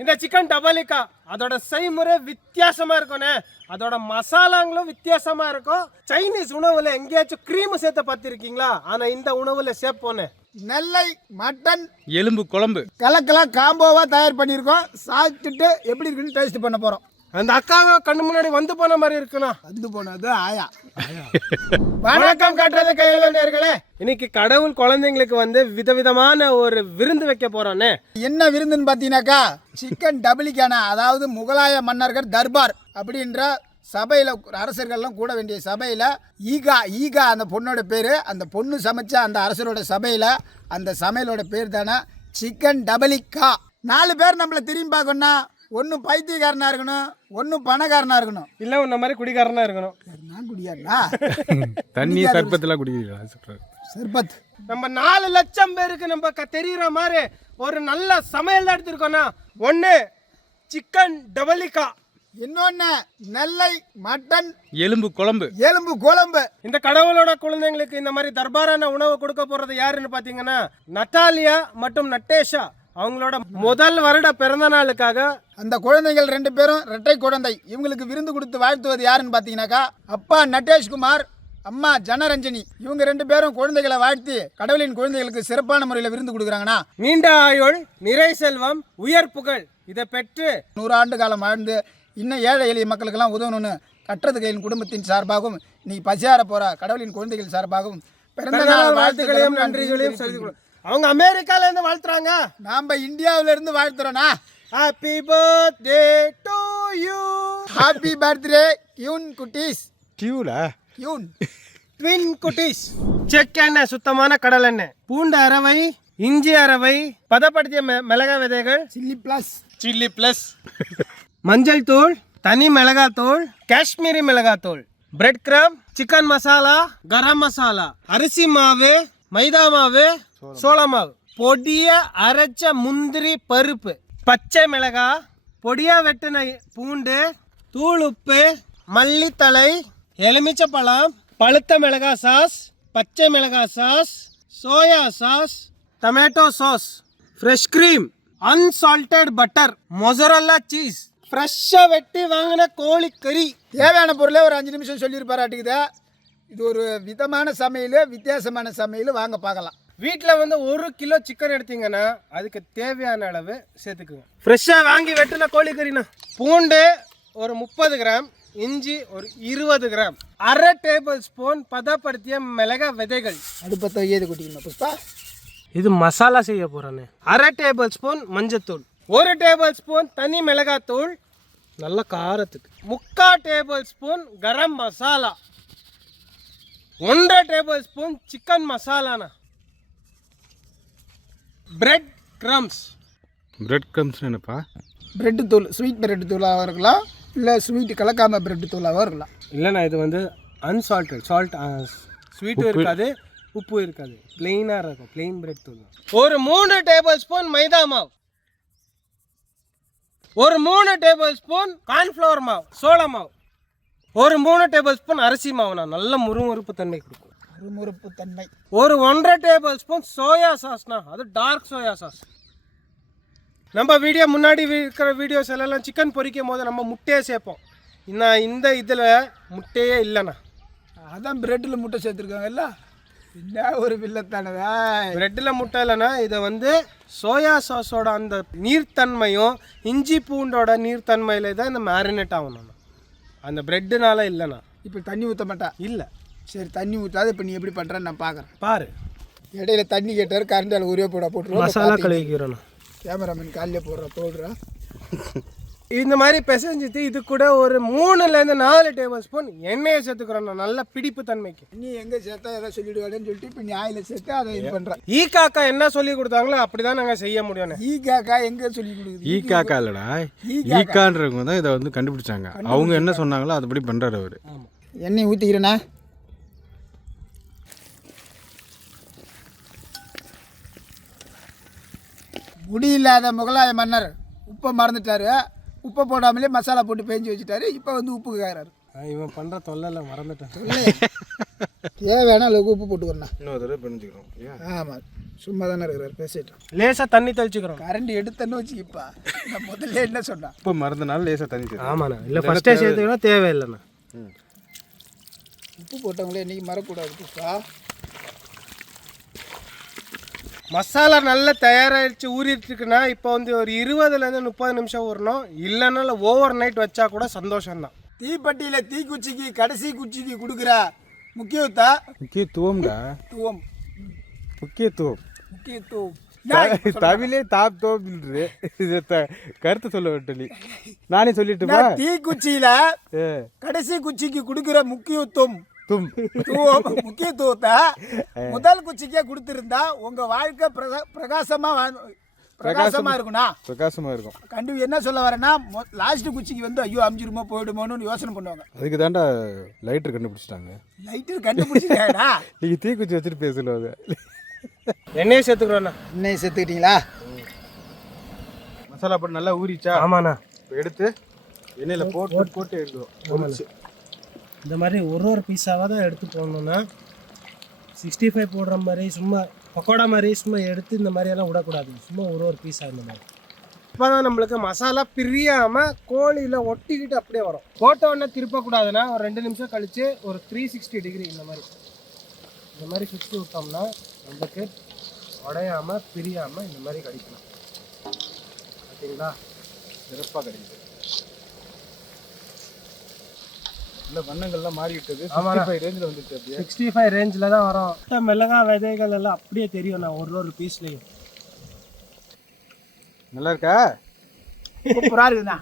இந்த சிக்கன் டபாலிக்கா அதோட செய்முறை வித்தியாசமா இருக்கும்ண்ணே அதோட மசாலாங்களும் வித்தியாசமா இருக்கும். சைனீஸ் உணவுல எங்கேயாச்சும் க்ரீம் சேர்த்து பார்த்திருக்கீங்களா? ஆனா இந்த உணவுல சேர்ப்போண்ணே நெல்லை மட்டன் எலும்பு குழம்பு. கலக்கெல்லாம் காம்போவா தயார் பண்ணியிருக்கோம். சாப்பிட்டுட்டு எப்படி இருக்குன்னு டேஸ்ட் பண்ண போறோம். அந்த அக்காவை கண்ணு முன்னாடி வந்து போன மாதிரி இருக்குண்ணா. வந்து போனது ஆயா. வணக்கம் காட்டுறது கையில நேர்களே. இன்னைக்கு கடவுள் குழந்தைங்களுக்கு வந்து விதவிதமான ஒரு விருந்து வைக்க போறோன்னே என்ன விருந்துன்னு பார்த்தீங்கன்னாக்கா சிக்கன் டபுளிக்கான அதாவது முகலாய மன்னர்கள் தர்பார் அப்படின்ற சபையில் அரசர்கள்லாம் கூட வேண்டிய சபையில் ஈகா ஈகா அந்த பொண்ணோட பேர் அந்த பொண்ணு சமைச்ச அந்த அரசரோட சபையில் அந்த சமையலோட பேர் தானே சிக்கன் டபுளிக்கா நாலு பேர் நம்மளை திரும்பி பார்க்கணும்னா ஒன்று பைத்தியக்காரனா இருக்கணும் ஒன்று பணக்காரனா இருக்கணும். இல்ல உன்ன மாதிரி குடிகாரனா இருக்கணும். நான் குடியாருனா தண்ணி சர்பத்தெல்லாம் குடிக்கிறீங்களா? சர்பத். நம்ம நாலு லட்சம் பேருக்கு நம்ம க- தெரியற மாதிரி ஒரு நல்ல சமையல் எடுத்திருக்கோம்னா ஒன்று சிக்கன் டபலிக்கா இன்னொன்று நெல்லை மட்டன் எலும்பு குழம்பு. எலும்பு குழம்பு. இந்த கடவுளோட குழந்தைங்களுக்கு இந்த மாதிரி தர்பாரான உணவு கொடுக்க போறது யாருன்னு பாத்தீங்கன்னா நட்டாலியா மற்றும் நட்டேஷா. அவங்களோட முதல் வருட பிறந்த நாளுக்காக அந்த குழந்தைகள் ரெண்டு பேரும் இரட்டை குழந்தை. இவங்களுக்கு விருந்து கொடுத்து வாழ்த்துவது யாருன்னு பார்த்தீங்கன்னாக்கா அப்பா நட்டேஷ்குமார் அம்மா ஜனரஞ்சனி. இவங்க ரெண்டு பேரும் குழந்தைகளை வாழ்த்தி கடவுளின் குழந்தைகளுக்கு சிறப்பான முறையில் விருந்து கொடுக்குறாங்கன்னா நீண்ட ஆயுள் நிறை செல்வம் உயர் புகழ் இதை பெற்று நூறு ஆண்டு காலம் வாழ்ந்து இன்னும் ஏழை எளிய மக்களுக்கெல்லாம் உதவணும்னு கட்டுறது கையின் குடும்பத்தின் சார்பாகவும் நீ பசியார போற கடவுளின் குழந்தைகள் சார்பாகவும் பிறந்த நாள் வாழ்த்துக்களையும் நன்றிகளையும் சொல்லிக் கொடு. அவங்க அமெரிக்கால இருந்து வாழ்த்துறாங்க. நாம இந்தியாவில இருந்து வாழ்த்துறோம்னா? Happy birthday to you happy birthday queen குட்டீஸ் டியூல கியூன் ட்வின் குட்டீஸ் செக் எண்ணெய் சுத்தமான கடல் எண்ணெய் பூண்டு அரவை இஞ்சி அரவை பதப்படுத்திய மெ- மிளகாய் விதைகள். சில்லி பிளஸ் சில்லி பிளஸ் மஞ்சள் தூள் தனி மிளகாய் தூள் காஷ்மீரி மிளகாய் தூள். Bread crumb chicken masala garam masala அரிசி மாவு மைதா மாவு சோள மாவு பொடிய அரைச்ச முந்திரி பருப்பு. பச்சை மிளகாய் பொடியா வெட்டின பூண்டு தூள் உப்பு மல்லித்தலை எலுமிச்சப்பழம் பழுத்த மிளகாய் சாஸ் பச்சை மிளகாய் sauce soya sauce tomato sauce fresh cream unsalted butter mozzarella cheese ஃப்ரெஷ்ஷாக வெட்டி வாங்கின கோழி கறி. தேவையான பொருளே ஒரு அஞ்சு நிமிஷம் சொல்லியிருப்பாராட்டுக்குது இது ஒரு விதமான சமையல் வித்தியாசமான சமையல். வாங்க பார்க்கலாம். வீட்டில் வந்து ஒரு கிலோ சிக்கன் எடுத்தீங்கன்னா அதுக்கு தேவையான அளவு சேர்த்துக்குங்க. ஃப்ரெஷ்ஷாக வாங்கி வெட்டின கோழி கறிண்ணா பூண்டு ஒரு முப்பது கிராம் இஞ்சி ஒரு இருபது கிராம். அரை டேபிள் ஸ்பூன் பதப்படுத்திய மிளகாய் விதைகள். அடுப்பத்தை ஏது குட்டிக்கணும் புஷ்பா? இது மசாலா செய்ய போகிறேன்னு அரை டேபிள் ஸ்பூன் மஞ்சத்தூள். ஒரு டேபிள் ஸ்பூன் தனி மிளகாத்தூள். நல்ல காரத்துக்கு. முக்கா டேபிள் ஸ்பூன் கரம் மசாலா. ஒன்றரை டேபிள் ஸ்பூன் சிக்கன் மசாலாண்ணா. பிரெட் க்ரம்ஸ் பிரெட் கம்ஸ் என்னப்பா? பிரெட் தூள் ஸ்வீட் பிரெட் தூளாகவும் இருக்கலாம் இல்லை ஸ்வீட் கலக்காம பிரெட் தூளாகவும் இருக்கலாம். இல்லைண்ணா இது வந்து அன்சால்டட் சால்ட் ஸ்வீட்டும் இருக்காது உப்பு இருக்காது. பிளெயினாக இருக்கும் பிளெயின் பிரெட் தூள் ஒரு மூணு டேபிள் ஸ்பூன் மைதா மாவு. ஒரு மூணு டேபிள் ஸ்பூன் கார்ன்ஃப்ளவர் மாவு சோள மாவு. ஒரு மூணு டேபிள் ஸ்பூன் அரிசி மாவுண்ணா நல்ல முறுமுறுப்பு தன்மை கொடுக்கும். முறுமுறுப்பு தன்மை ஒரு ஒன்றரை டேபிள் ஸ்பூன் சோயா சாஸ்ண்ணா அது டார்க் சோயா சாஸ் நம்ம வீடியோ முன்னாடி இருக்கிற வீடியோஸ் எல்லாம் சிக்கன் பொரிக்கும் போது நம்ம முட்டையை சேர்ப்போம். நான் இந்த இதில் முட்டையே இல்லைண்ணா. அதான் பிரெட்டில் முட்டை சேர்த்துருக்காங்கல்ல என்ன ஒரு வில்லத்தானதா பிரெட்டில் முட்டை இல்லைன்னா இதை வந்து சோயா சாஸோட அந்த நீர்த்தன்மையும் இஞ்சி பூண்டோட நீர்த்தன்மையில தான் இந்த மேரினேட் ஆகணும் அந்த பிரெட்டுனால இல்லைண்ணா. இப்போ தண்ணி ஊற்ற மாட்டா? இல்லை. சரி தண்ணி ஊற்றாது இப்போ நீ எப்படி பண்ணுறேன்னு நான் பார்க்குறேன் பாரு. இடையில தண்ணி கேட்டார் கரண்டால் ஒரே போட போட்டுருவோம். மசாலா கழுவிக்கிறோண்ணா கேமராமேன் காலையில் போடுற போடுறா இந்த மாதிரி பிசைஞ்சிட்டு இது கூட ஒரு மூணுலேருந்து நாலு டேபிள் ஸ்பூன் எண்ணெயை சேர்த்துக்கிறோண்ணா நல்ல பிடிப்பு தன்மைக்கு. நீ எங்கே சேர்த்தா எதாவது சொல்லிடுவாடேன்னு சொல்லிட்டு இப்போ நீ ஆயில சேர்த்து அதை இது பண்ணுறேன் ஈ காக்கா என்ன சொல்லி கொடுத்தாங்களோ அப்படிதான் நாங்கள் செய்ய முடியும் ஈ காக்கா எங்கே சொல்லி கொடுக்குது? ஈ காக்கா. இல்லடா. ஈக்கான்றவங்க தான் இதை வந்து கண்டுபிடிச்சாங்க. அவங்க என்ன சொன்னாங்களோ அதுபடி பண்றாரு அவரு. எண்ணெய் ஊற்றிக்கிறேண்ணா முடியில்லாத முகலாய மன்னர் உப்பை மறந்துட்டாரு. உப்பை போடாமலே மசாலா போட்டு பேஞ்சு வச்சுட்டாரு. இப்போ வந்து உப்பு கேட்குறாரு இவன் பண்ணுற தொல்லை மறந்துட்டேன். தேவையான அளவுக்கு உப்பு போட்டுக்கிறேண்ணா இன்னொரு தடவை பண்ணிச்சுக்கிறோம் ஆமாம் சும்மா தானே இருக்கிறார் பேசிட்டோம். லேசாக தண்ணி தெளிச்சுக்கிறோம். கரண்ட் எடுத்தேன்னு வச்சுக்கிப்பா. நான் முதல்ல என்ன சொன்னேன்? இப்போ மறந்தனால லேசாக தண்ணி ஆமாண்ணா. இல்லை ஃபஸ்ட்டே சேர்த்துக்கணும் தேவையில்லைண்ணா. உப்பு போட்டவங்களே இன்னைக்கு மறக்கூடாது புஷ்பா. மசாலா நல்லா தயாராகிடுச்சு ஊறிட்டு இருக்குன்னா இப்போ வந்து ஒரு இருபதுலேருந்து முப்பது நிமிஷம் ஊறணும். இல்லைன்னா ஓவர் நைட் வச்சா கூட சந்தோஷம்தான். தீப்பெட்டியில் தீக்குச்சிக்கு கடைசி குச்சிக்கு கொடுக்குற முக்கியத்துவ முக்கியத்துவம்டா. துவம் முக்கியத்துவம். முக்கியத்துவம். தமிழே தாப் தோப்பில்று இதை த கருத்து சொல்ல விட்டு நீ நானே சொல்லிட்டுமா? தீக்குச்சியில கடைசி குச்சிக்கு கொடுக்குற முக்கியத்துவம். தும். துவம் முக்கியத்துவத்தை முதல் குச்சிக்கே கொடுத்திருந்தா உங்க வாழ்க்கை பிரகா- பிரகாசமா பிரகாசமா இருக்கும்னா? பிரகாசமாக இருக்கும். கண்டு என்ன சொல்ல வரேன்னா லாஸ்ட் குச்சிக்கு வந்து ஐயோ அமிஞ்சிருமோ போயிடுமோன்னு யோசனை பண்ணுவாங்க. அதுக்கு தாண்டா லைட்டர் கண்டுபிடிச்சிட்டாங்க. லைட்டு கண்டுபிடிச்சிருக்கா நீங்கள் தீக்குச்சி வச்சுட்டு பேசல அது. எண்ணெயை சேர்த்துக்கிறோண்ணா இன்னைக்கு செத்துக்கிட்டீங்களா மசாலா போட்டு நல்லா ஊறிச்சா? ஆமாண்ணா. இப்போ எடுத்து எண்ணெயில் போட்டு போட்டு எடுத்துவோம் இந்த மாதிரி ஒரு ஒரு பீஸாவாக தான் எடுத்து போடணும்னா சிக்ஸ்டி ஃபைவ் போடுற மாதிரி சும்மா பக்கோடா மாதிரி சும்மா எடுத்து இந்த மாதிரியெல்லாம் விடக்கூடாது. சும்மா ஒரு ஒரு பீஸாக இந்த மாதிரி. இப்போ தான் நம்மளுக்கு மசாலா பிரியாமல் கோழியில் ஒட்டிக்கிட்டு அப்படியே வரும். போட்ட உடனே திருப்பக்கூடாதுன்னா ஒரு ரெண்டு நிமிஷம் கழித்து ஒரு த்ரீ சிக்ஸ்டி டிகிரி இந்த மாதிரி. இந்த மாதிரி சுற்றி விட்டோம்னா நம்மளுக்கு உடையாமல் பிரியாமல் இந்த மாதிரி கிடைக்கணும் பார்த்தீங்களா சிறப்பாக கிடைக்குது. இல்லை வண்ணங்கள்லாம் மாறிவிட்டது. ஆமாண்ணா. ஃபைவ் ரேஞ்சில் வந்துச்சு அப்படியே. சிக்ஸ்டி ஃபைவ் ரேஞ்சில் தான் வரும். மிளகா விதைகள் எல்லாம் அப்படியே தெரியும் நான் ஒரு ஒரு பீஸ்லேயும் நல்லா இருக்கா? சூப்பரா இருக்குண்ணா.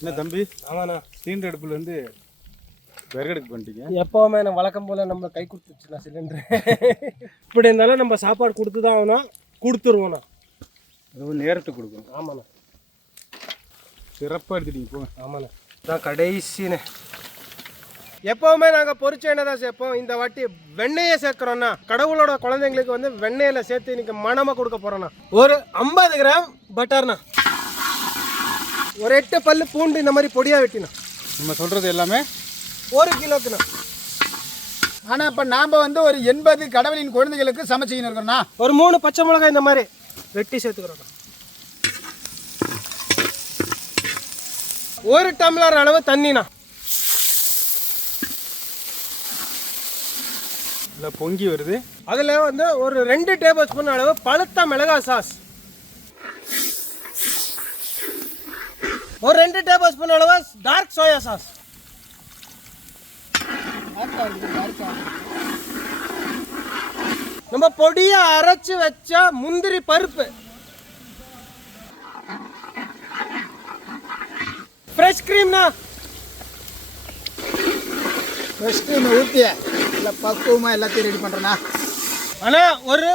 என்ன தம்பி? ஆமாண்ணா. சீண்டர் அடுப்புல இருந்து விறகடுக்கு பண்ணிட்டீங்க. எப்போவுமே நம்ம வழக்கம் போல் நம்ம கை கொடுத்துச்சுண்ணா சிலிண்டர் இப்படி இருந்தாலும் நம்ம சாப்பாடு கொடுத்து தான் ஆகணும். கொடுத்துருவோண்ணா. அதுவும் நேரத்துக்கு கொடுக்கணும். ஆமாண்ணா. சிறப்பாக எடுத்துட்டீங்க போங்க. ஆமாண்ணா. தான் கடைசின்னு. எப்போவுமே நாங்கள் பொரிச்ச எண்ணெய் தான் சேர்ப்போம். இந்த வாட்டி வெண்ணெயை சேர்க்குறோண்ணா கடவுளோட குழந்தைங்களுக்கு வந்து வெண்ணெயில் சேர்த்து இன்னைக்கு மணமாக கொடுக்க போகிறோண்ணா ஒரு ஐம்பது கிராம் பட்டர்ண்ணா ஒரு எட்டு பல்லு பூண்டு இந்த மாதிரி பொடியாக வெட்டினா. நம்ம சொல்கிறது எல்லாமே ஒரு கிலோக்குண்ணா. ஆனா இப்ப நாம வந்து ஒரு எண்பது கடவுளின் குழந்தைகளுக்கு சமைச்சுக்கின்னு இருக்கோம்னா ஒரு மூணு பச்சை மிளகாய் இந்த மாதிரி வெட்டி சேர்த்துக்கிறோம் ஒரு டம்ளர் அளவு தண்ணிண்ணா. இல்லை பொங்கி வருது. அதில் வந்து ஒரு ரெண்டு டேபிள் ஸ்பூன் அளவு பழுத்த மிளகாய் சாஸ் ஒரு ரெண்டு டேபிள் ஸ்பூன் அளவு டார்க் சோயா சாஸ் நம்ம பொடியை அரைச்சு வச்ச முந்திரி பருப்பு. ஃப்ரெஷ் கிரீம்னா ஃப்ரெஷ் கிரீம் ஊற்றி இல்லை பக்குவமாக எல்லாத்தையும் ரெடி பண்ணுறேண்ணா அண்ணா ஒரு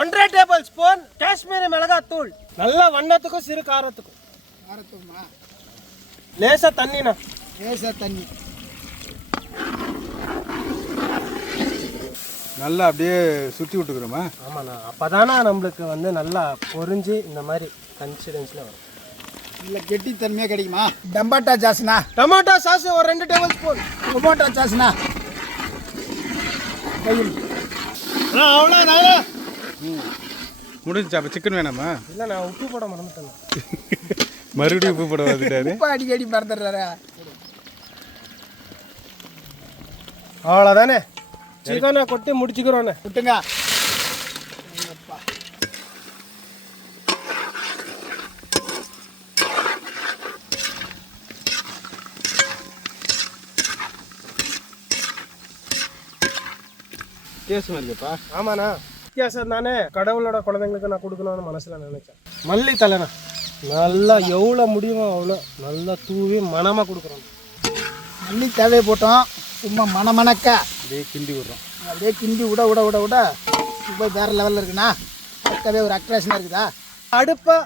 ஒன்றரை டேபிள் ஸ்பூன் காஷ்மீரி மிளகாய் தூள். நல்ல வண்ணத்துக்கும் சிறு காரத்துக்கும். காரத்துமா லேசா தண்ணிண்ணா. லேசாக தண்ணி. நல்லா அப்படியே சுற்றி விட்டுக்கிறோமா? ஆமாண்ணா. அப்போதானே நம்மளுக்கு வந்து நல்லா பொரிஞ்சு இந்த மாதிரி கன்சிடென்ஸில் வரும். இல்லை கெட்டித்தன்மையாக கிடைக்குமா? டம்பாட்டா சாஸ்ண்ணா. டொமேட்டோ சாஸ் ஒரு ரெண்டு டேபிள் ஸ்பூன். டொமோட்டோ சாஸ்ண்ணா. கையில் அவ்வளோதானே முடிஞ்சுச்சா அப்போ சிக்கன் வேணாமா? இல்லை நான் உப்பு போட மறந்துட்டேன். மறுபடியும் உப்பு போட வந்துட்டாரு. உப்பு அடிக்கடி மறந்துடுறாரு. அவ்வளோதானே சிக்கனை கொட்டி முடிச்சுக்கிறோண்ணே விட்டுங்க வித்தியாசம் இல்லைப்பா. ஆமாண்ணா. வித்தியாசம் தானே? கடவுளோட குழந்தைங்களுக்கு நான் கொடுக்கணும்னு மனசில் நினச்சேன். மல்லி தலைண்ணா நல்லா எவ்வளோ முடியுமோ அவ்வளோ நல்லா தூவி மனமாக கொடுக்குறோம். மல்லி தேவையை போட்டோம். சும்மா மணமணக்க அப்படியே கிண்டி விடுறோம். அப்படியே கிண்டி விட விட விட விட இப்போ வேறு லெவலில் இருக்குண்ணா. பார்க்கவே ஒரு அட்ராக்ஷனாக இருக்குதா? அடுப்பை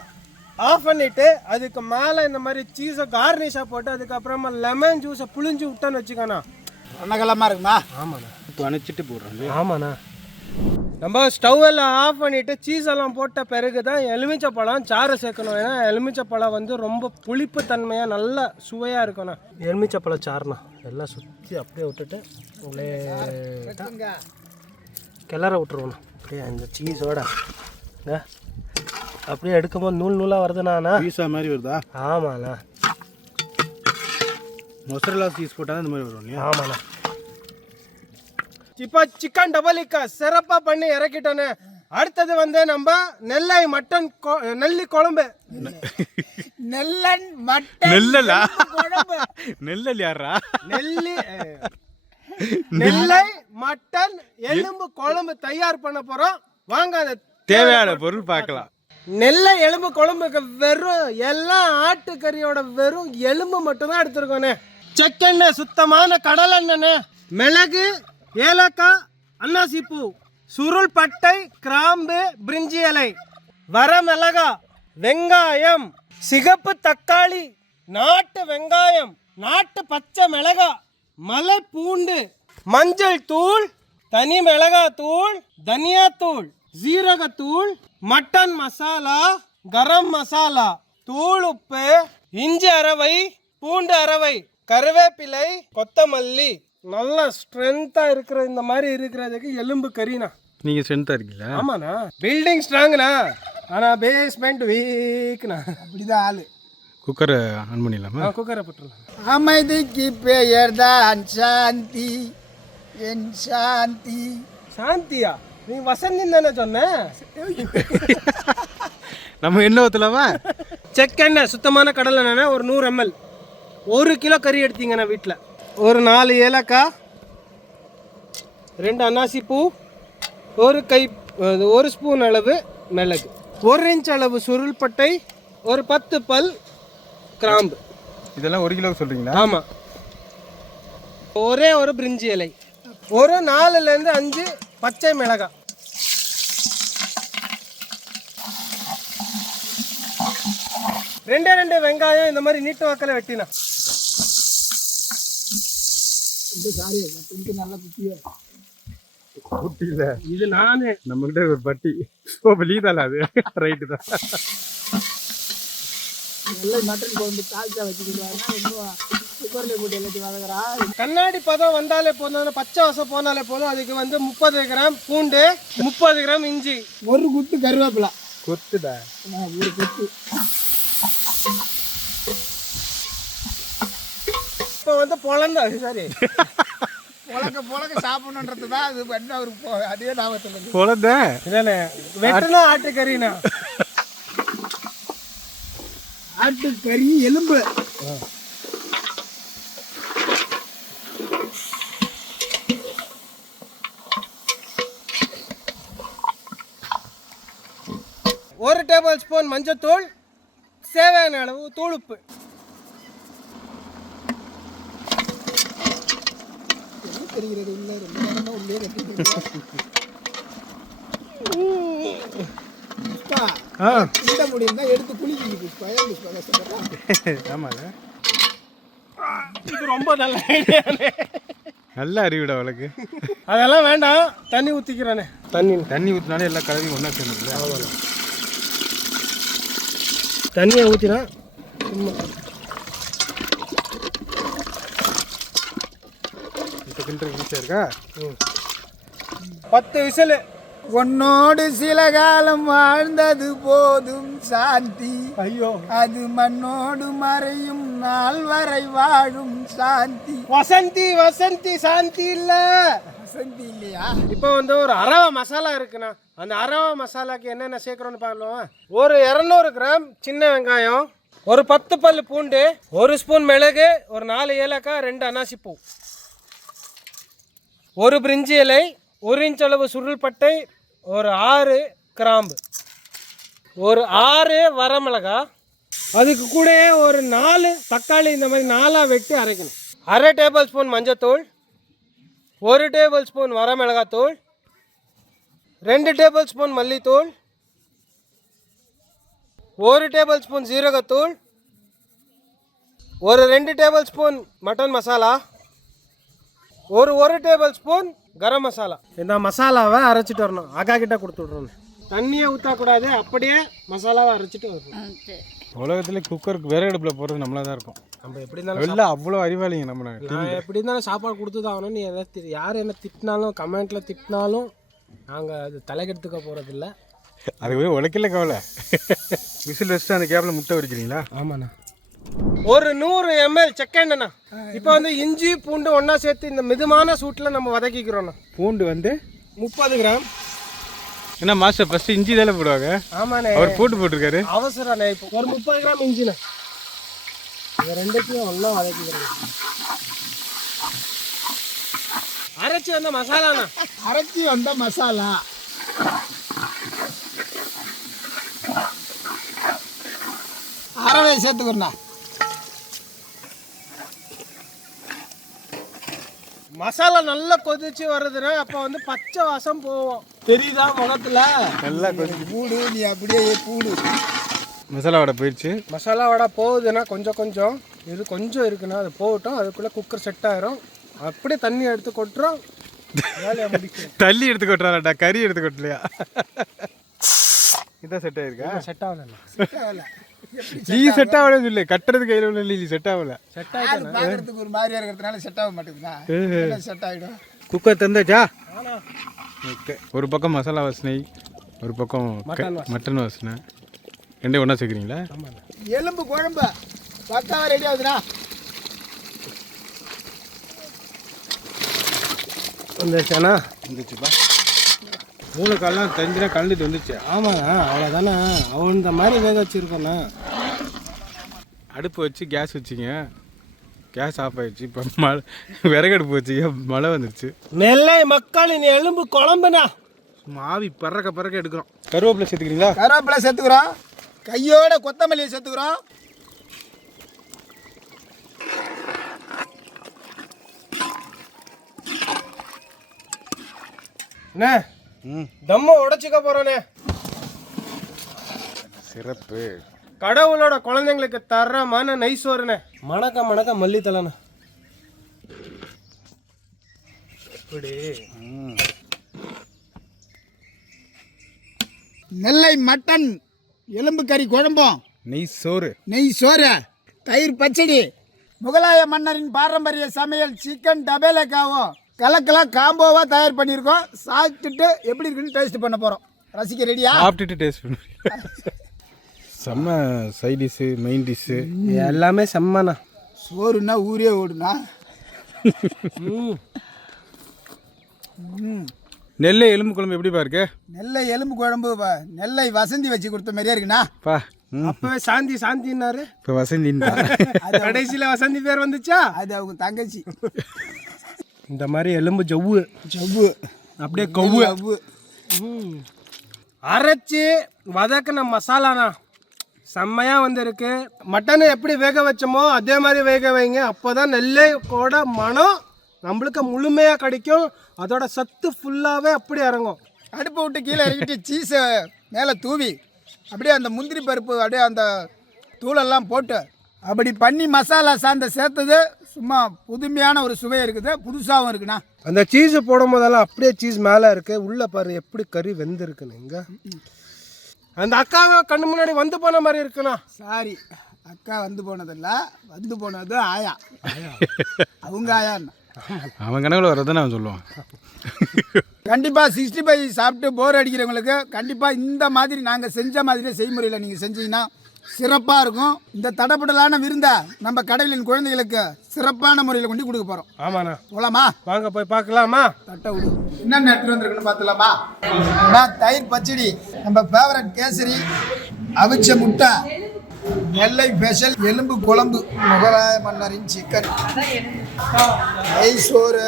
ஆஃப் பண்ணிட்டு அதுக்கு மேலே இந்த மாதிரி சீஸை கார்னிஷாக போட்டு அதுக்கப்புறமா லெமன் ஜூஸை புளிஞ்சு விட்டோன்னு வச்சுக்கோண்ணா. ரணகலமாக இருக்குமா? ஆமாண்ணா. இப்போ அணைச்சிட்டு போடுறோம் ஆமாண்ணா. நம்ம ஸ்டவ் எல்லாம் ஆஃப் பண்ணிட்டு சீஸ் எல்லாம் போட்ட பிறகு தான் எலுமிச்சப்பழம் சாறு சேர்க்கணும். ஏன்னா எலுமிச்சப்பழம் வந்து ரொம்ப புளிப்பு தன்மையாக நல்ல சுவையாக இருக்கணும் எலுமிச்சப்பழம் சாறுண்ணா. எல்லாம் சுற்றி அப்படியே விட்டுட்டு லேட்டா கிளற விட்டுருவோண்ணா. அப்படியே அந்த சீஸோட. அப்படியே எடுக்கும்போது நூல் நூலாக வருதுண்ணா பீஸா மாதிரி வருதா? ஆமாண்ணா. மொசரலா சீஸ் போட்டால் இந்த மாதிரி வரும் இல்லையா? ஆமாண்ணா. இப்போ சிக்கன் டபுளிக்கா சிறப்பாக பண்ணி இறக்கிட்டோன்னே. அடுத்தது வந்து நம்ம நெல்லை மட்டன் கொ- நெல்லி குழம்பு. நெல்லன் மட்டன் நெல்லலா? குழம்பு. நெல்லல் யாரா நெல்லி நெல்லை மட்டன் எலும்பு குழம்பு தயார் பண்ண போறோம். வாங்க அந்த தேவையான பொருள் பார்க்கலாம். நெல்லை எலும்பு குழம்புக்கு வெறும் எல்லாம் ஆட்டுக்கறியோட வெறும் எலும்பு மட்டும்தான் எடுத்துருக்கோண்ணே செக்கெண்ணெய் சுத்தமான கடலெண்ணெண்ணே மிளகு ஏலக்காய் அன்னாசிப்பூ சுருள் பட்டை கிராம்பு பிரிஞ்சி இலை வரமிளகா வெங்காயம் சிகப்பு தக்காளி நாட்டு வெங்காயம் நாட்டு பச்சை மிளகா மலை பூண்டு மஞ்சள் தூள் தனி மிளகா தூள் தனியா தூள் ஜீரகத்தூள் மட்டன் மசாலா கரம் மசாலா தூள் உப்பு இஞ்சி அரவை பூண்டு அரவை கருவேப்பிலை கொத்தமல்லி. நல்ல ஸ்ட்ரென்த்தா இருக்கிற இந்த மாதிரி இருக்கிறதுக்கு எலும்பு கறினா நீங்கள் ஸ்ட்ரென்த்தாக இருக்கீங்களா? ஆமாண்ணா. பில்டிங் ஸ்ட்ராங்ண்ணா ஆனா பேஸ்மெண்ட் வீக்ண்ணா அப்படிதான் ஆளு. குக்கரை ஆன் பண்ணிடலாமா? குக்கரை போட்டுருலாம் அமைதிக்கு பெயர் தான் சாந்தி. என் சாந்தி. சாந்தியா? நீ வசந்தி தானே சொன்ன? நம்ம என்ன ஊற்றலாமா செக்கெண்ணெய் சுத்தமான கடலை ஒரு நூறு எம்எல் ஒரு கிலோ கறி எடுத்தீங்கண்ணா வீட்டில் ஒரு நாலு ஏலக்காய் ரெண்டு அன்னாசி பூ ஒரு கை ஒரு ஸ்பூன் அளவு மிளகு ஒரு இன்ச் அளவு சுருள்பட்டை ஒரு பத்து பல் கிராம்பு. இதெல்லாம் ஒரு கிலோ சொல்கிறீங்களா ஆமாம் ஒரே ஒரு பிரிஞ்சி இலை. ஒரு நாலுலேருந்து அஞ்சு பச்சை மிளகாய். ரெண்டே ரெண்டு வெங்காயம் இந்த மாதிரி நீட்டு வாக்கில் வெட்டினா. இது நானு. நம்மகிட்ட ஒரு பட்டி. ஓ லீதால அது? ரைட்டு தான். நல்ல மட்டன் குழம்பு தாழ்த்தா வச்சுக்கிறாங்க இன்னும் குக்கரில் போட்டு எல்லாத்தையும் வதக்குறா. கண்ணாடி பதம் வந்தாலே போதும். பச்சை வாசம் போனாலே போதும். அதுக்கு வந்து முப்பது கிராம் பூண்டு முப்பது கிராம் இஞ்சி ஒரு குத்து கருவேப்பிலை. கொத்துடா. ஒரு குத்து. இப்போ வந்து பொழந்தா சாரி. புழக்க புழக்க சாப்பிடணுன்றது தான் அது பண்ண அவருக்கு அதே இல்லைண்ணே வெட்டினா ஆட்டுக்கறிண்ணா. எலும்பு. ஒரு டேபிள் ஸ்பூன் மஞ்சத்தூள் தேவையான அளவு தூளுப்பு. தெரிகிறது இல்லை. ரொம்ப நேரமா உள்ளே புஷ்பா ஆ. இந்த முடியும் தான் எடுத்து குளிக்கிங்க புஷ்பா. ஏன் புஷ்பா கஷ்டப்படுறா ஆமாங்க இது ரொம்ப நல்ல ஐடியாண்ணே நல்ல அறிவிடா அவளுக்கு அதெல்லாம் வேண்டாம். தண்ணி ஊற்றிக்கிறானே தண்ணி தண்ணி ஊற்றினாலே எல்லா கலவையும் ஒன்றா சேர்ந்துருக்குல்ல தண்ணியை ஊற்றினா கிண்டர் ஈஸியாக இருக்கா? பத்து விசிலு. உன்னோடு சில காலம் வாழ்ந்தது போதும் சாந்தி. ஐயோ. அது மண்ணோடு மறையும் நாள் வரை வாழும் சாந்தி. வசந்தி வசந்தி சாந்தி இல்ல. வசந்தி இல்லையா? இப்போ வந்து ஒரு அரவா மசாலா இருக்குண்ணா. அந்த அரவா மசாலாக்கு என்னென்ன சேர்க்குறோன்னு பார்க்கலாம். ஒரு இரநூறு கிராம் சின்ன வெங்காயம் ஒரு பத்து பல்லு பூண்டு ஒரு ஸ்பூன் மிளகு ஒரு நாலு ஏலக்காய் ரெண்டு அன்னாசிப்பூ. ஒரு பிரிஞ்சி இலை ஒரு இன்ச் அளவு சுருள்பட்டை ஒரு ஆறு கிராம்பு. ஒரு ஆறு வரமிளகா. அதுக்கு கூடயே ஒரு நாலு தக்காளி இந்த மாதிரி நாலாக வெட்டி அரைக்கணும். அரை டேபிள் ஸ்பூன் மஞ்சத்தூள் ஒரு டேபிள் ஸ்பூன் வரமிளகாத்தூள் ரெண்டு டேபிள் ஸ்பூன் மல்லித்தூள் ஒரு டேபிள் ஸ்பூன் ஜீரகத்தூள் ஒரு ரெண்டு டேபிள் ஸ்பூன் மட்டன் மசாலா ஒரு ஒரு டேபிள் ஸ்பூன் கரம் மசாலா. இந்த மசாலாவை அரைச்சிட்டு வரணும். அக்கா கிட்ட கொடுத்து விட்றணும் தண்ணியை ஊற்றக்கூடாது அப்படியே மசாலாவை அரைச்சிட்டு வரணும். உலகத்துல குக்கருக்கு விறகு அடுப்பில் போகிறது நம்மளாக தான் இருக்கும். நம்ம எப்படி இருந்தாலும் வெளில அவ்வளோ அறிவாளிங்க நம்ம நாங்கள் நான் எப்படி இருந்தாலும் சாப்பாடு கொடுத்து தான் ஆகணும். நீ எதாவது யார் என்ன திட்டினாலும் கமெண்ட்டில் திட்டினாலும் நாங்கள் அது தலைக்கெடுத்துக்க போகிறதில்ல அது போய் உழைக்கல கவலை. விசில் வச்சுட்டு அந்த கேப்பில் முட்டை வரைக்கிறீங்களா ஆமாண்ணா. ஒரு நூறு எம்எல் செகண்ட்ண்ணா இப்போ வந்து இஞ்சி பூண்டு ஒன்றா சேர்த்து இந்த மிதமான சூட்டில் நம்ம வதக்கிக்கிறோண்ணா பூண்டு வந்து முப்பது கிராம். என்ன மாஸ்டர் ஃபஸ்ட்டு இஞ்சி தானே போடுவாங்க? ஆமாண்ணே. அவர் பூண்டு போட்டிருக்காரு. அவசரண்ணே இப்போ ஒரு முப்பது கிராம் இஞ்சிண்ணே. இது ரெண்டுத்தையும் ஒன்றா வதக்கிக்கிறோம். அரைச்சி வந்த மசாலாண்ணா. அரைச்சி வந்த மசாலா. அரவை சேர்த்துக்கிறா மசாலா நல்லா கொதிச்சு வருதுன்னா அப்போ வந்து பச்சை வாசம் போவோம். தெரியுதா முகத்துல? நல்லா கொதி பூடு நீ அப்படியே பூடு மசாலா வடை போயிடுச்சு மசாலா வடை போகுதுன்னா கொஞ்சம் கொஞ்சம். இது கொஞ்சம் இருக்குன்னா அது போகட்டும். அதுக்குள்ளே குக்கர் செட் ஆயிரும். அப்படியே தண்ணி எடுத்து கொட்டுறோம். தள்ளி எடுத்து கொட்டுறாடா கறி எடுத்து கொட்டலையா? இதான் செட் ஆயிருக்கா? செட் ஆகல. நீ செட் ஆகல சொல்லு. கட்டுறது கையில் உள்ள நீ செட் ஆகல. செட் பார்க்கறதுக்கு ஒரு மாதிரியா இருக்கிறதுனால செட் ஆக மாட்டேங்குதா செட் ஆகிடும் குக்கர் தந்தாச்சா? ஓகே. ஒரு பக்கம் மசாலா வாசனை ஒரு பக்கம் மட்டன் வாசனை. மட்டன் வாசனை. ரெண்டையும் ஒன்றா சேர்க்குறீங்களா? எலும்பு குழம்பு. பக்காவா ரெடி ஆகுதுண்ணா. வந்துருச்சாண்ணா? வந்துச்சுப்பா மூணு கால்லாம் தெரிஞ்சுனா கலந்துட்டு வந்துச்சு ஆமாண்ணா அவ்வளோதானே அவன் இந்த மாதிரி வேக வச்சிருக்கோண்ணா அடுப்பு வச்சு கேஸ் வச்சிங்க. கேஸ் ஆஃப் ஆயிடுச்சு. இப்போ மழை விறகடுப்பு வச்சிங்க. மழை வந்துருச்சு. நெல்லை மக்களின் எலும்பு குழம்புண்ணா. ஆவி பறக்க பறக்க எடுக்கிறோம். கருவேப்பிலை சேர்த்துக்கிறீங்களா? கருவேப்பிலை சேர்த்துக்கிறோம். கையோட கொத்தமல்லியை சேர்த்துக்கிறோம். ம் தம்ம உடைச்சிக்க போறோண்ணே சிறப்பு. கடவுளோட குழந்தைங்களுக்கு தரமான நைசோறுண்ணே மணக்க மணக்க மல்லித்தலைண்ணே இப்படி. நெல்லை மட்டன் எலும்பு கறி குழம்பும். நெய் சோறு. நெய் சோறு தயிர் பச்சடி. முகலாய மன்னரின் பாரம்பரிய சமையல் சிக்கன் டபேலக்காவும். கலக்கெல்லாம் காம்போவா தயார் பண்ணியிருக்கோம். சாப்பிட்டுட்டு எப்படி இருக்குன்னு டேஸ்ட் பண்ண போகிறோம் ரசிக்க ரெடியா சாப்பிட்டுட்டு டேஸ்ட் பண்ணுவேன் செம்ம சைட் டிஷ்ஷு மெயின் டிஷ்ஷு எல்லாமே செம்மண்ணா. சோறுனா ஊரே ஓடுனா ம். நெல்லை எலும்பு குழம்பு எப்படிப்பா இருக்கு? நெல்லை எலும்பு குழம்பு நெல்லை வசந்தி வச்சு கொடுத்த மாதிரியே இருக்குண்ணா. பா அப்பவே சாந்தி சாந்தின்னாரு. இப்போ வசந்தின்டா கடைசியில வசந்தி பேர் வந்துச்சா? அது அவங்க தங்கச்சி. இந்த மாதிரி எலும்பு ஜவ்வு. ஜவ்வு. அப்படியே கொவ்வு. ஜவ்வு அரைச்சி வதக்கின மசாலாண்ணா. செம்மையாக வந்திருக்கு. மட்டனை எப்படி வேக வச்சோமோ அதே மாதிரி வேக வைங்க. அப்போ தான் நெல்லையோட மனம் நம்மளுக்கு முழுமையாக கிடைக்கும். அதோட சத்து ஃபுல்லாகவே அப்படி இறங்கும். அடுப்பை விட்டு கீழே இறக்கிட்டு சீஸை மேலே தூவி அப்படியே அந்த முந்திரி பருப்பு அப்படியே அந்த தூளெல்லாம் போட்டு அப்படி பண்ணி மசாலா சாந்த சேர்த்தது சும்மா புதுமையான ஒரு சுவை இருக்குது. புதுசாகவும் இருக்குண்ணா. அந்த சீஸ் போடும் போதெல்லாம் அப்படியே சீஸ் மேலே இருக்கு. உள்ளே பாரு எப்படி கறி வெந்திருக்குன்னு இங்க. அந்த அக்காவை கண்ணு முன்னாடி வந்து போன மாதிரி இருக்குண்ணா. சாரி அக்கா வந்து போனதில்ல. வந்து போனது ஆயா. அவங்க ஆயான்னு. அவன் கணக்கில் வர்றதை நான் சொல்லுவான். கண்டிப்பாக சிக்ஸ்டி ஃபைவ் சாப்பிட்டு போர் அடிக்கிறவங்களுக்கு கண்டிப்பாக இந்த மாதிரி நாங்கள் செஞ்ச மாதிரியே செய்முறையில் நீங்கள் செஞ்சீங்கன்னா சிறப்பாக இருக்கும். இந்த தடப்படலான விருந்தை நம்ம கடவுளின் குழந்தைகளுக்கு சிறப்பான முறையில் கொண்டு கொடுக்க போகிறோம் ஆமாண்ணா. போலாமா? வாங்க போய் பார்க்கலாமா? தட்டை விடு. என்னென்ன எடுத்துட்டு வந்திருக்குன்னு பார்த்துலாமா நான் தயிர் பச்சடி. நம்ம ஃபேவரட் கேசரி அவிச்ச முட்டை நெல்லை ஸ்பெஷல் எலும்பு குழம்பு முகலாய மன்னரின் சிக்கன் நெய் சோறு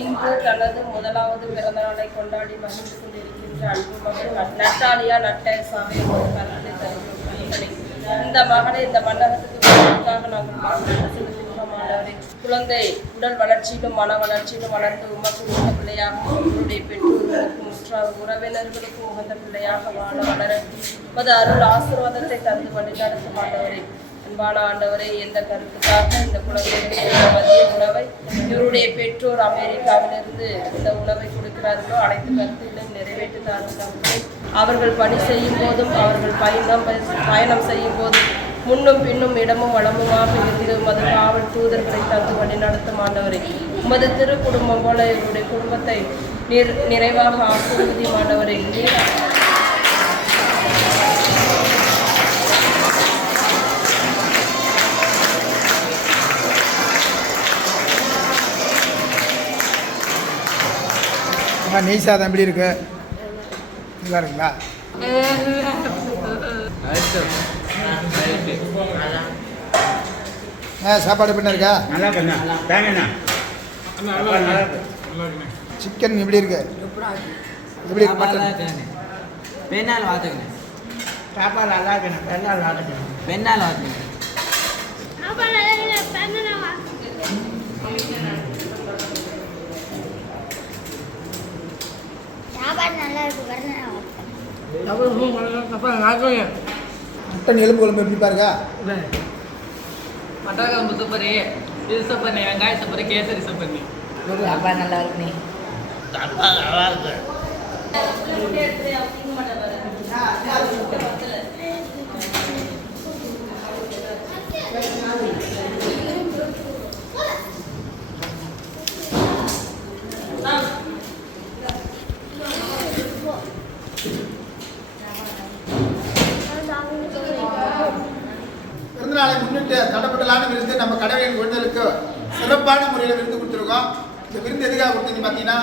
இன்று தனது முதலாவது பிறந்த நாளை கொண்டாடி மகிழ்ந்து கொண்டிருக்கின்ற அன்பு மகள் நட்டாலியா நட்டேசாமி தருகிறோம் கனிகளை. இந்த மகனை இந்த மன்னகத்துக்கு நாங்கள் குழந்தை உடல் வளர்ச்சியிலும் மன வளர்ச்சியிலும் வளர்ந்து உமக்கு உகந்த பிள்ளையாக உங்களுடைய பெற்றோர்களுக்கும் உற்றார் உறவினர்களுக்கும் உகந்த பிள்ளையாக வாழ வளர உமது அருள் ஆசீர்வாதத்தை தந்து வழிநடத்தும் ஆண்டவரே. அன்பான ஆண்டவரே எந்த கருத்துக்காக இந்த குழந்தைகளுக்கு மதிய உணவை இவருடைய பெற்றோர் அமெரிக்காவிலிருந்து இந்த உணவை கொடுக்கிறார்களோ அனைத்து கருத்துகளையும் நிறைவேற்றி தாருங்கள் அவர்கள் பணி செய்யும் போதும் அவர்கள் பயணம் பயணம் செய்யும் போதும் முன்னும் பின்னும் இடமும் வளமுமாக இருந்து உமது காவல் தூதர்களை தந்து வழி நடத்தும் ஆண்டவரை. உமது திரு குடும்பம் போல எங்களுடைய குடும்பத்தை நிர் நிறைவாக ஆக்குறுதி ஆண்டவரை. நீசா தம்பி இருக்கு? நல்லா இருக்குங்களா சாப்பாடு எப்படி இருக்கா? சிக்கன் எப்படி இருக்கு? எப்படி இருக்கு மட்டன் பெண்ணால் பார்த்துக்கணும் சாப்பாடு நல்லா இருக்கணும். பெண்ணால் பார்த்துக்கணும் பெண்ணால் பார்த்துக்கணும் சாப்பாடு நல்லா இருக்கு வரணும் மட்டன் எலும்பு குழம்பு எப்படி பாருங்க? மட்டக்கிழம்பு சூப்பரு. இது சூப்பர் வெங்காய சூப்பர் கேசரி சூப்பர் சாப்பாடு நல்லா இருக்கு. நீ பிறந்தநாளை முன்னிட்டு தடப்பட்டலான விருந்து நம்ம கடவுளின் குழந்தைகளுக்கு சிறப்பான முறையில் விருந்து கொடுத்துருக்கோம். இந்த விருந்து எதுக்காக கொடுத்தீங்க பார்த்தீங்கன்னா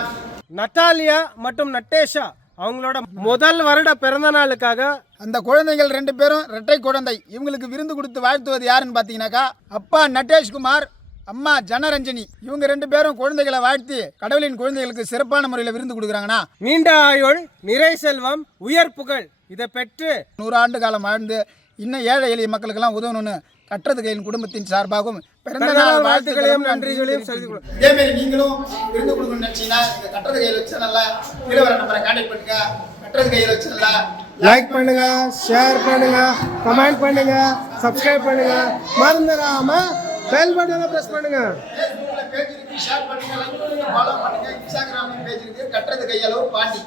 நட்டாலியா மற்றும் நட்டேஷா அவங்களோட முதல் வருட பிறந்த நாளுக்காக அந்த குழந்தைகள் ரெண்டு பேரும் இரட்டை குழந்தை. இவங்களுக்கு விருந்து கொடுத்து வாழ்த்துவது யாருன்னு பார்த்தீங்கன்னாக்கா அப்பா நட்டேஷ்குமார் அம்மா ஜனரஞ்சனி. இவங்க ரெண்டு பேரும் குழந்தைகளை வாழ்த்தி கடவுளின் குழந்தைகளுக்கு சிறப்பான முறையில் விருந்து கொடுக்குறாங்கன்னா நீண்ட ஆயுள் நிறை செல்வம் உயர் புகழ் இதை பெற்று நூறு ஆண்டு காலம் வாழ்ந்து இன்னும் ஏழை எளிய மக்களுக்கெல்லாம் உதவணும்னு கட்டுறது கையின் குடும்பத்தின் சார்பாகவும் பிறந்த நாள் வாழ்த்துக்களையும் நன்றிகளையும் கொள்ளும் இதே மாதிரி நீங்களும் விருந்து கொடுக்கணும்னு நினைச்சீங்கன்னா இந்த கட்டுறது கையில் வச்சு நல்லா கீழே வர நம்பரை கான்டாக்ட் பண்ணுங்க. கட்டுறது கையில் வச்சு நல்லா லைக் பண்ணுங்க ஷேர் பண்ணுங்க கமெண்ட் பண்ணுங்க சப்ஸ்கிரைப் பண்ணுங்க. மறந்துடாம பெல் பட்டனை பிரஸ் பண்ணுங்க. பேஜ் இருக்கு ஷேர் பண்ணுங்க லைக் பண்ணுங்க ஃபாலோ பண்ணுங்க. இன்ஸ்டாகிராம்ல பேஜ் இருக்கு. கட்டுறது கையளவு பாண்டி